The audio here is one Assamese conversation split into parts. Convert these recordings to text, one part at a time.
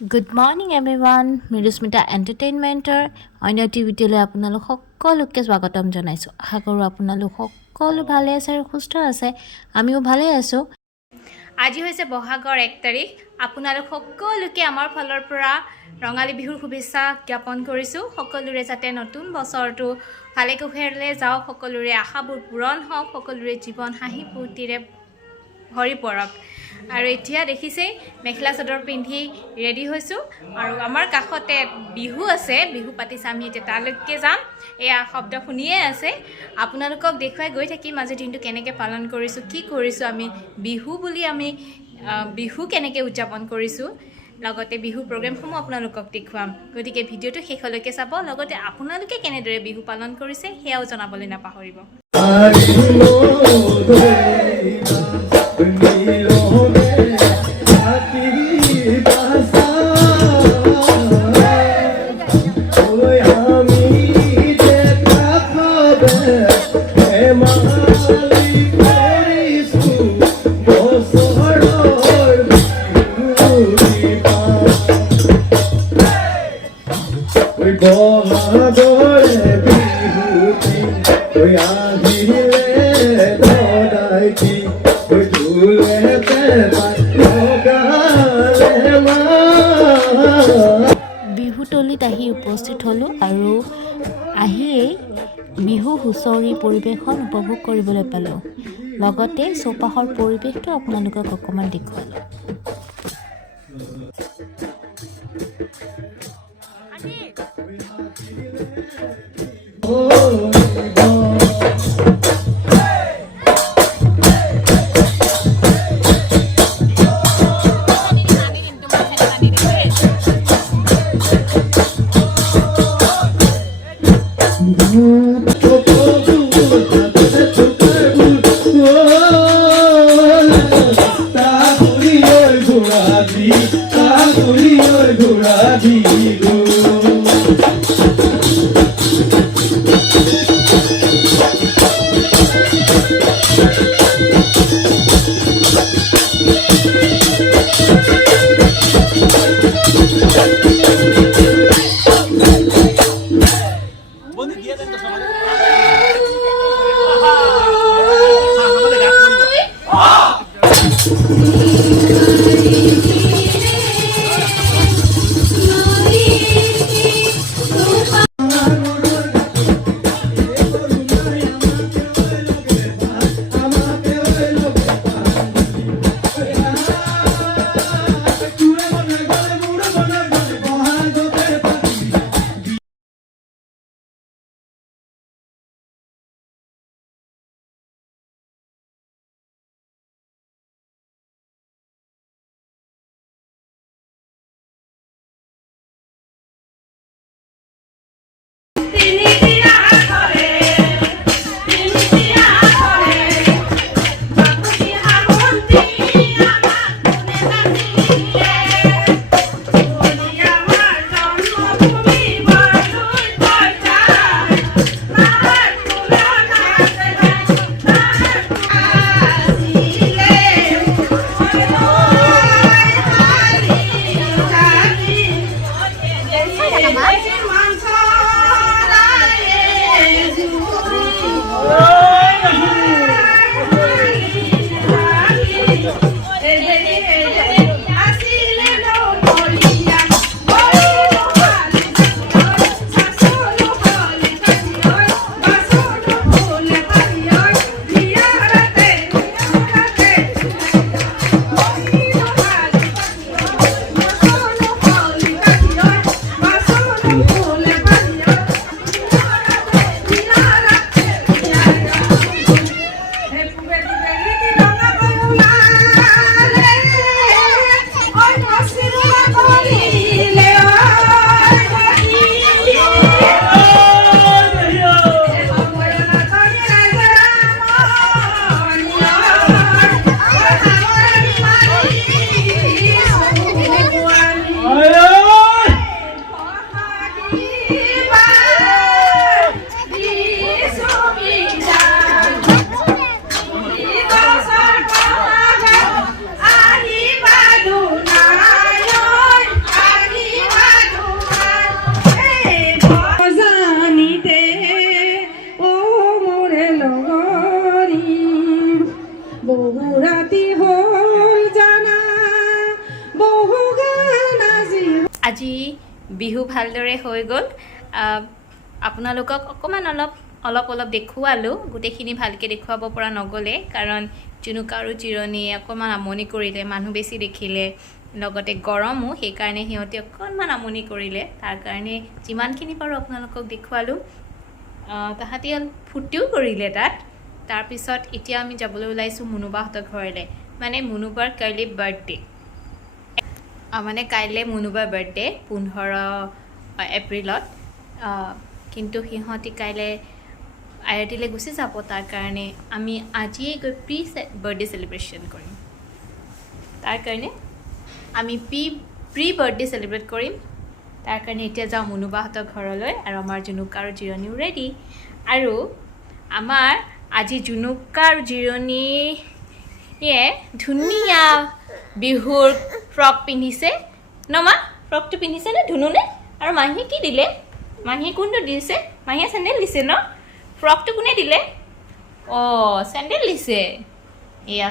গুড মৰ্ণিং এভৰিৱান মৃদুস্মিতা এণ্টাৰটেইনমেণ্টৰ অন্য টিভিটিলৈ আপোনালোক সকলোকে স্বাগতম জনাইছোঁ। আশা কৰোঁ আপোনালোক সকলো ভালে আছে আৰু সুস্থ আছে। আমিও ভালে আছোঁ। আজি হৈছে বহাগৰ 1 তাৰিখ। আপোনালোক সকলোকে আমাৰ ফালৰ পৰা ৰঙালী বিহুৰ শুভেচ্ছা জ্ঞাপন কৰিছোঁ। সকলোৰে যাতে নতুন বছৰটো ভালে কুশলে যাওক, সকলোৰে আশাবোৰ পূৰণ হওক, সকলোৰে জীৱন হাঁহি ফূৰ্তিৰে ভৰি পৰক। আৰু এতিয়া দেখিছেই মেখেলা চাদৰ পিন্ধি ৰেডি হৈছোঁ আৰু আমাৰ কাষতে বিহু আছে, বিহু পাতিছে। আমি এতিয়া তালৈকে যাম। এয়া শব্দ শুনিয়ে আছে। আপোনালোকক দেখুৱাই গৈ থাকিম আজি দিনটো কেনেকৈ পালন কৰিছোঁ, কি কৰিছোঁ, আমি বিহু বুলি বিহু কেনেকৈ উদযাপন কৰিছোঁ, লগতে বিহু প্ৰগ্ৰেমসমূহ আপোনালোকক দেখুৱাম। গতিকে ভিডিঅ'টো শেষলৈকে চাব, লগতে আপোনালোকে কেনেদৰে বিহু পালন কৰিছে সেয়াও জনাবলৈ নাপাহৰিব। বিহুতলিত আহি উপস্থিত হ'লোঁ আৰু আহিয়েই বিহু হুঁচৰি পৰিৱেশন উপভোগ কৰিবলৈ পালোঁ। লগতে চৌপাশৰ পৰিৱেশটো আপোনালোকক অকণমান দেখুৱালোঁ। বিহু ভালদৰে হৈ গ'ল আপোনালোকক অকণমান অলপ দেখুৱালোঁ গোটেইখিনি ভালকৈ দেখুৱাব পৰা নগ'লে কাৰণ জুনুকা আৰু জিৰণীয়ে অকণমান আমনি কৰিলে মানুহ বেছি দেখিলে লগতে গৰমো সেইকাৰণে সিহঁতে অকণমান আমনি কৰিলে তাৰ কাৰণে যিমানখিনি পাৰোঁ আপোনালোকক দেখুৱালোঁ তাহাঁতি ফূৰ্তিও কৰিলে তাত তাৰপিছত এতিয়া আমি যাবলৈ ওলাইছোঁ মুনুবাহঁতৰ ঘৰলৈ মানে মুনুবাৰ কাইলৈ বাৰ্থডে মানে কাইলৈ মুনুবাৰ বাৰ্থডে 15 এপ্ৰিলত কিন্তু সিহঁতি কাইলৈ আইআইটিলৈ গুচি যাব তাৰ কাৰণে আমি আজিয়ে গৈ বাৰ্থডে চেলিব্ৰেশ্যন কৰিম তাৰ কাৰণে আমি প্ৰি বাৰ্থডে চেলিব্ৰেট কৰিম তাৰ কাৰণে এতিয়া যাওঁ মুনুবাহঁতৰ ঘৰলৈ আৰু আমাৰ জুনুকা আৰু জিৰণীও ৰেডি আৰু আমাৰ আজি জুনুকা আৰু জিৰণীয়ে ধুনীয়া বিহুৰ ফ্ৰক পিন্ধিছে নমা ফ্ৰকটো পিন্ধিছে নে ধুনুনে আৰু মাহীয়ে কি দিলে মাহীয়ে কোনটো দিছে মাহীয়ে চেণ্ডেল দিছে ন ফ্ৰকটো কোনে দিলে অঁ চেণ্ডেল দিছে এয়া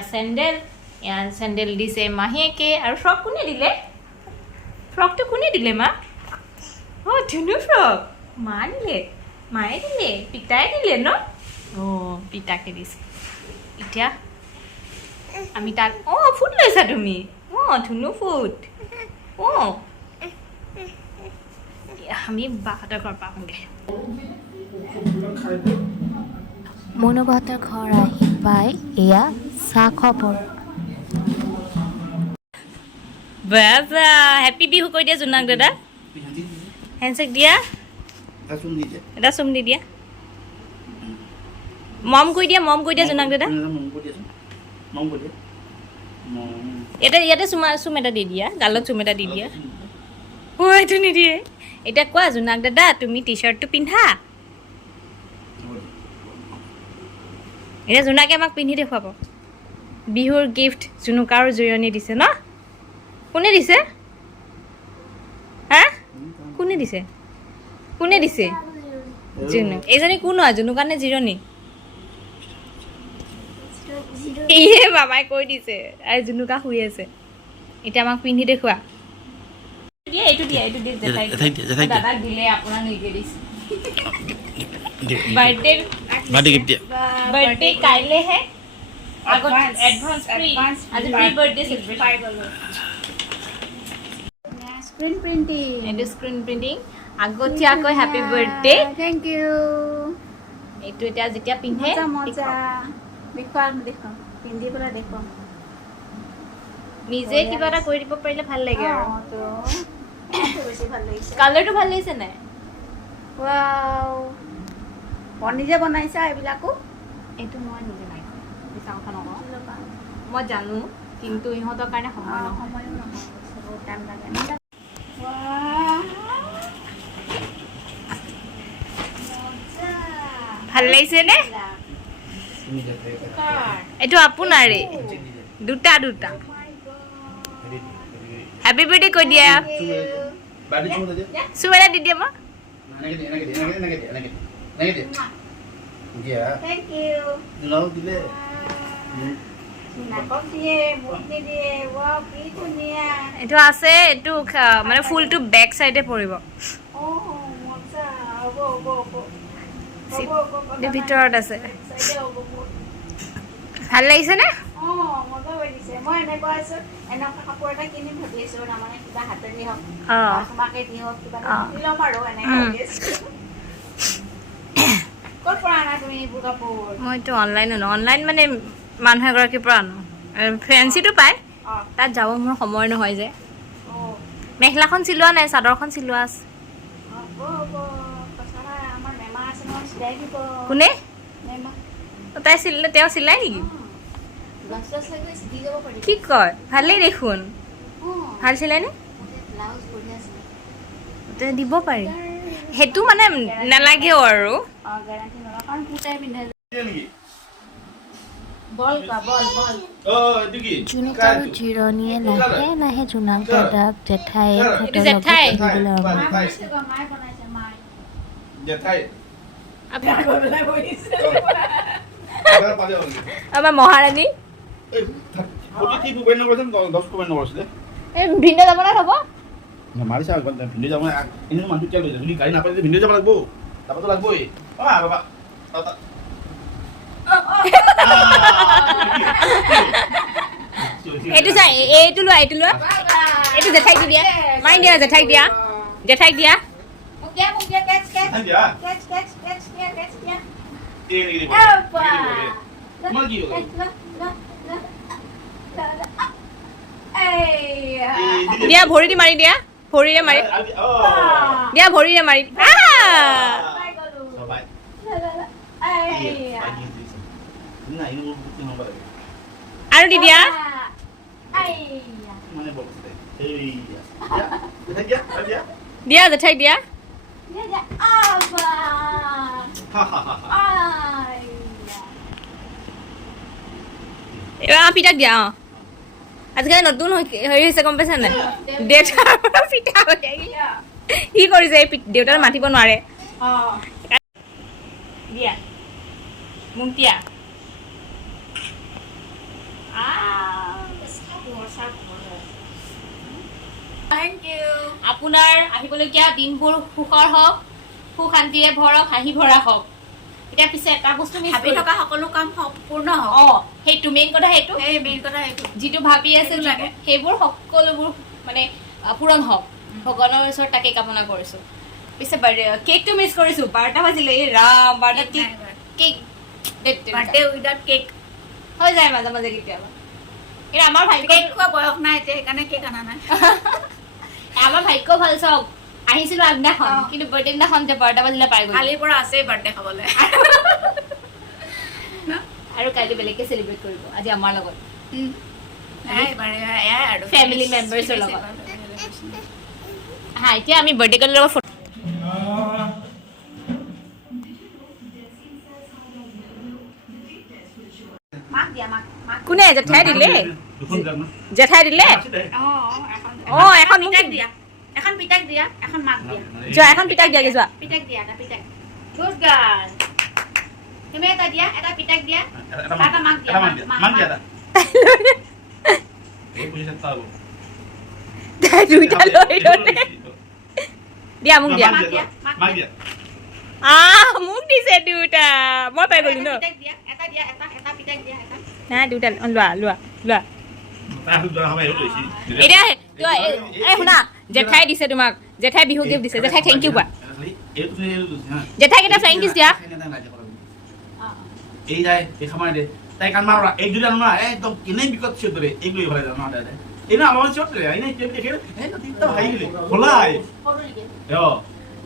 চেণ্ডেল দিছে মাহীয়েকে আৰু ফ্ৰক কোনে দিলে ফ্ৰকটো কোনে দিলে মা অঁ ধুনু ফ্ৰক মায়ে দিলে পিতাই দিলে ন অঁ পিতাকে দিছে এতিয়া আমি তাক অঁ ফুট লৈছা তুমি অঁ ধুনু ফুট অঁ আমি বাহঁতৰ ঘৰ পাওঁগৈ মুনুবাহঁতৰ ঘৰ আহি পাই এয়া চাহ খবৰ বাবা হেপী বিহু কৈ দিয়া জোনাক দাদা হেণ্ডছেক দিয়া এটা চুম দি দিয়া মম কৈ দিয়া জোনাক দাদা ইয়াতে চুম এটা দি দিয়া গালত চুম এটা দি দিয়া ঐ এইটো নিদিয়ে এতিয়া কোৱা জোনাক দাদা তুমি টি চাৰ্টটো পিন্ধা এতিয়া জোনাকে আমাক পিন্ধি দেখুৱাব বিহুৰ গিফ্ট জুনুকা আৰু জিৰণী দিছে ন কোনে দিছে হা কোনে দিছে জুনু এইজনী কোন হয় জুনুকা নে জিৰণী ইয়ে বাবাই কৈ দিছে আৰু জুনুকা শুই আছে এতিয়া আমাক পিন্ধি দেখুৱা এইটো দিয়া দাদাক দিলে আপোনাৰ নিজে দিছে বাৰ্থডে কাইলেহে আগত এডভান্স ফ্ৰী আজি pre birthday celebrate screen printing আগতীয়াকৈ হেপী বাৰ্থডে থেংক ইউ এইটো এতিয়া যেতিয়া পিন্ধে দেখুৱাম পিন্ধি পেলাই দেখুৱাম নিজে কিবা এটা কৰি দিব পাৰিলে ভাল লাগে আৰু বেছি ভাল লাগিছে কালাৰটো ভাল লাগিছে নাই নিজে বনাইছা এইবিলাকো এইটো মই নিজে নাই মিছা কথা নকওঁ মই জানো কিন্তু ইহঁতৰ কাৰণে সময় নহয় সময়ো নহয় বহুত টাইম লাগে ভাল লাগিছে নে এইটো আপোনাৰে দুটা হেপী বাৰ্থডে কৈ দিয়া চুম এটা দি দিয়া মই থেংক ইউ নাকক দিয়ে মোক নিদিয়ে কি ধুনীয়া এইটো আছে এইটো মানে ফুলটো বেক চাইডে পৰিব মজা হ'ব ভিতৰত আছে ভাল লাগিছে নে মজা লাগিছে মই এনেকুৱা আছো এনেকুৱা কাপোৰ এটা কিনিম ভাবি আছো তাৰমানে কিবা হাতেদি হওক তোমাকে দি হওক কিবা কিনি ল'ম আৰু এনেকুৱা ক'ৰ পৰা আনা তুমি এইবোৰ কাপোৰ মইতো অনলাইন মানে মানুহ এগৰাকীৰ পৰা আনো ফেঞ্চিটো পায় তাত যাব মোৰ সময় নহয় যে মেখেলাখন চিলোৱা নাই চাদৰখন চিলোৱা আছে আমাৰ মেমা আছে নহয় চিলাই দিব কোনে মেমা তেওঁ চিলাই নেকি কি কয় ভালেই দেখোন ভাল চিলাই নে দিব পাৰি সেইটো মানে নালাগেও আৰু জুনুকা আৰু জিৰণীয়ে লাহে জোনাক দাদাক আমাৰ মহাৰাণী ভিন্ন যাব নাই হ'ব মাৰিছা ভিন্দি যাব এনেও মানুহ কিয় লৈ যায় যদি গাড়ী নাপায় ভিন্দি যাব লাগিব যাবতো লাগিবই বাবা এইটো চা এইটো লোৱা এইটো জেঠাইক দি দিয়া মাৰি দিয়া জেঠাইক দিয়া Một ghé, catch, catch. Anh dạ Catch, catch, catch kia, catch kia. đi Opa. Mất gì rồi Ê. দিয়া ভৰি দি মাৰি দিয়া ভৰিৰে মাৰি দিয়া ভৰিৰে মাৰি Bay con luôn. sao vậy Ê. cái này nó cũng không bao giờ আৰু দি দিয়া Ê. mana bawa sih hey ya ya ya দিয়া জেঠাইক দিয়া Dia ada apa? hahaha Ay. এইবাৰ পিঠাক দিয়া অঁ আজিকালি নতুন হেৰি হৈছে গম পাইছা নাই দেউতাৰ পৰা পিঠা হৈ যায় কি কৰিছে এই দেউতাই মাতিব নোৱাৰে Oh. দিয়া মোক দিয়া Thank you. আপোনাৰ আহিবলগীয়া দিনবোৰ সুখৰ হওক সুখ শান্তিৰে ভৰক হাঁহি ভৰা হওক এতিয়া পিছে এটা বস্তু মিছ ভাবি থকা সকলো কাম সম্পূৰ্ণ হওক অঁ সেইটো মেইন কথা সেইটো সেই মেইন কথা সেইটো যিটো ভাবি আছে সেইটো লাগে। সেইবোৰ সকলোবোৰ মানে পূৰণ হওক ভগৱানৰ ওচৰত তাকে কামনা কৰিছোঁ পিছে কেকটো মিছ কৰিছোঁ 12টা বাজিলে এই ৰাম 12টা কেক বাৰ্থডে উইদাউট কেক হৈ যায় মাজে মাজে কেতিয়াবা কিন্তু আমাৰ ভাগ্য কেক খোৱা বয়স নাই এতিয়া সেইকাৰণে কেক অনা নাই আমাৰ ভাগ্য ভাল চাওক আহিছিলোঁ আগদিনাখন কিন্তু বাৰ্থডে দিনাখন যে 12টা বাজিলে পাই গ'ল কালিৰ পৰা আছেই বাৰ্থডে খাবলৈ আৰু কাইলৈ বেলেগকৈ চেলিব্ৰেট কৰিব আজি আমাৰ লগত এয়াই আৰু Family members ৰ লগত। হা এতিয়া আমি বাৰ্থডে গাৰ্লৰ লগত ফটো মাক দিয়া মাক মাক কোনে জেঠাই দিলে দুখন যাম না জেঠাই দিলে অঁ এখন পিতাক দিয়া এখন পিতাক দিয়া এখন মাক দিয়া যোৱা এখন পিতাক দিয়াগে যোৱা পিতাক দিয়া এটা পিতাক গুড গাৰ্ল তুমি এটা দিয়া এটা পিতাক দিয়া এটা মাক দিয়া মান দিয়া এই পইচা তাও তাই দুইটা লৈ ল'লে দিয়া মোক দিয়া মান দিয়া মোক দিছে দুটা মই পাই গ'লো ন পিতাক দিয়া এটা দিয়া এটা এটা পিতাক দিয়া এটা নাই দুটা লোৱা লোৱা লোৱা তাহলে দৰা হবে হইছি এতিয়া এই শুনা জেঠাই দিছে তোমাক জেঠাই বিহু গিফ্ট দিছে জেঠাই থেংক ইউ কোৱা এই তুমি হ্যাঁ জেঠাইক এটা ফ্ৰেংক কিছ দিয়া এই যায় এই খামার দে তাই কান মারা এই দুটা না একদম কিনে বিকট ছিল রে এগুলো ভরে দাও না দাদা এই না আমার চট রে এই না কে দেখে এই না তিনটা ভাই গেলে ভোলাই ও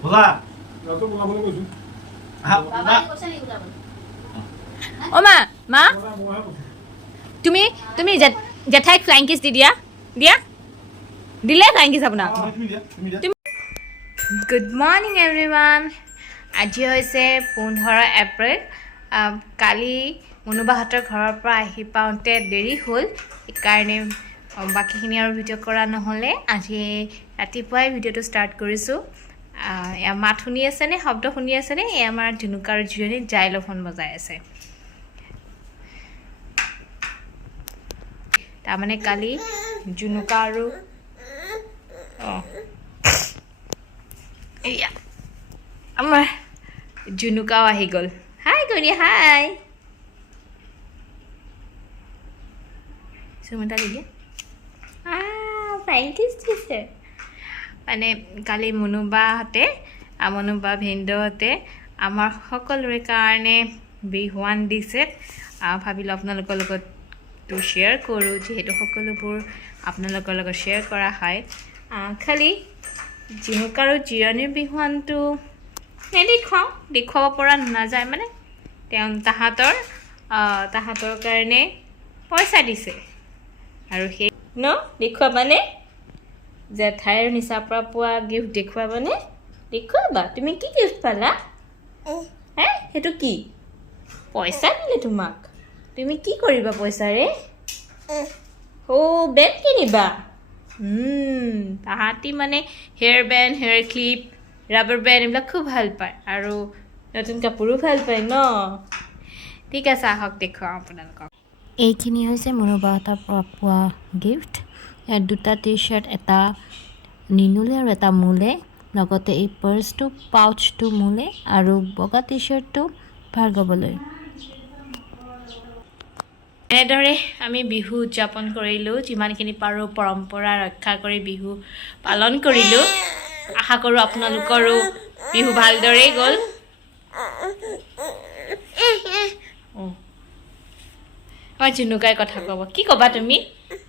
ভোলা ৰাতো বনাবলৈ কৈছো হ্যাঁ অ' মা মইহে কৈছো তুমি তুমি জেঠাইক ফ্লাইং কিছ দি দিয়া দিয়া দিলে ফ্লাইং কিছ আপোনাক তুমি যা গুড মৰ্ণিং এভৰিৱান আজি হৈছে 15 এপ্ৰিল কালি মুনুবাহঁতৰ ঘৰৰ পৰা আহি পাওঁতে দেৰি হ'ল সেইকাৰণে বাকীখিনি আৰু ভিডিঅ' কৰা নহ'লে আজি ৰাতিপুৱাই ভিডিঅ'টো ষ্টাৰ্ট কৰিছোঁ এয়া মাত শুনি আছেনে শব্দ শুনি আছেনে এই আমাৰ ধুনুকা আৰু জিৰণি জাইলফোন বজাই আছে তাৰমানে কালি জুনুকা আৰু অঁ এয়া আমাৰ জুনুকাও আহি গ'ল হাই গৰি হাই সুমিতা দিদি ফ্লাইং কিছ দিছে মানে কালি মুনুবাহঁতে মুনুবা ভিনদেউহঁতে আমাৰ সকলোৰে কাৰণে বিহুৱান দিছে ভাবিলোঁ আপোনালোকৰ লগততো শ্বেয়াৰ কৰোঁ যিহেতু সকলোবোৰ আপোনালোকৰ লগত শ্বেয়াৰ কৰা হয় খালি জুনুকা আৰু জিৰণিৰ বিহুৱানটো দেখুৱাব পৰা নাযায় মানে তাহাঁতৰ কাৰণে পইচা দিছে আৰু সেই দেখুৱাবানে জেঠাইৰ নিচাৰ পৰা পোৱা গিফ্ট দেখুৱাবানে দেখুৱাবা তুমি কি গিফ্ট পালা হে সেইটো কি পইচা দিলে তোমাক তুমি কি কৰিবা পইচাৰে বেগ কিনিবা তাহাঁতি মানে hair band hair clip rubber band এইবিলাক খুব ভাল পায় আৰু নতুন কাপোৰো ভাল পায় ন ঠিক আছে আহক দেখুৱাওঁ আপোনালোকক এইখিনি হৈছে মুনুবাহঁতৰ পৰা পোৱা গিফ্ট ইয়াত দুটা টি শ্বাৰ্ট এটা নিনুলে আৰু এটা মোলে লগতে এই পাৰ্চটো পাউচটো মোলে আৰু বগা টি শ্বাৰ্টটো ভাৰ্গৱলৈ এনেদৰে আমি বিহু উদযাপন কৰিলোঁ যিমানখিনি পাৰোঁ পৰম্পৰা ৰক্ষা কৰি বিহু পালন কৰিলোঁ আশা কৰোঁ আপোনালোকৰো বিহু ভালদৰেই গ'ল মই জুনুকাই কথা ক'ব কি ক'বা তুমি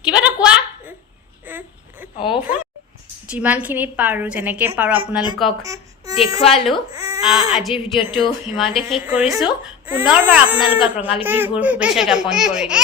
কিবা এটা কোৱা যিমানখিনি পাৰোঁ যেনেকৈ পাৰোঁ আপোনালোকক দেখুৱালোঁ আজিৰ ভিডিঅ'টো ইমানতে শেষ কৰিছোঁ পুনৰবাৰ আপোনালোকক ৰঙালী বিহুৰ শুভেচ্ছা জ্ঞাপন কৰিলোঁ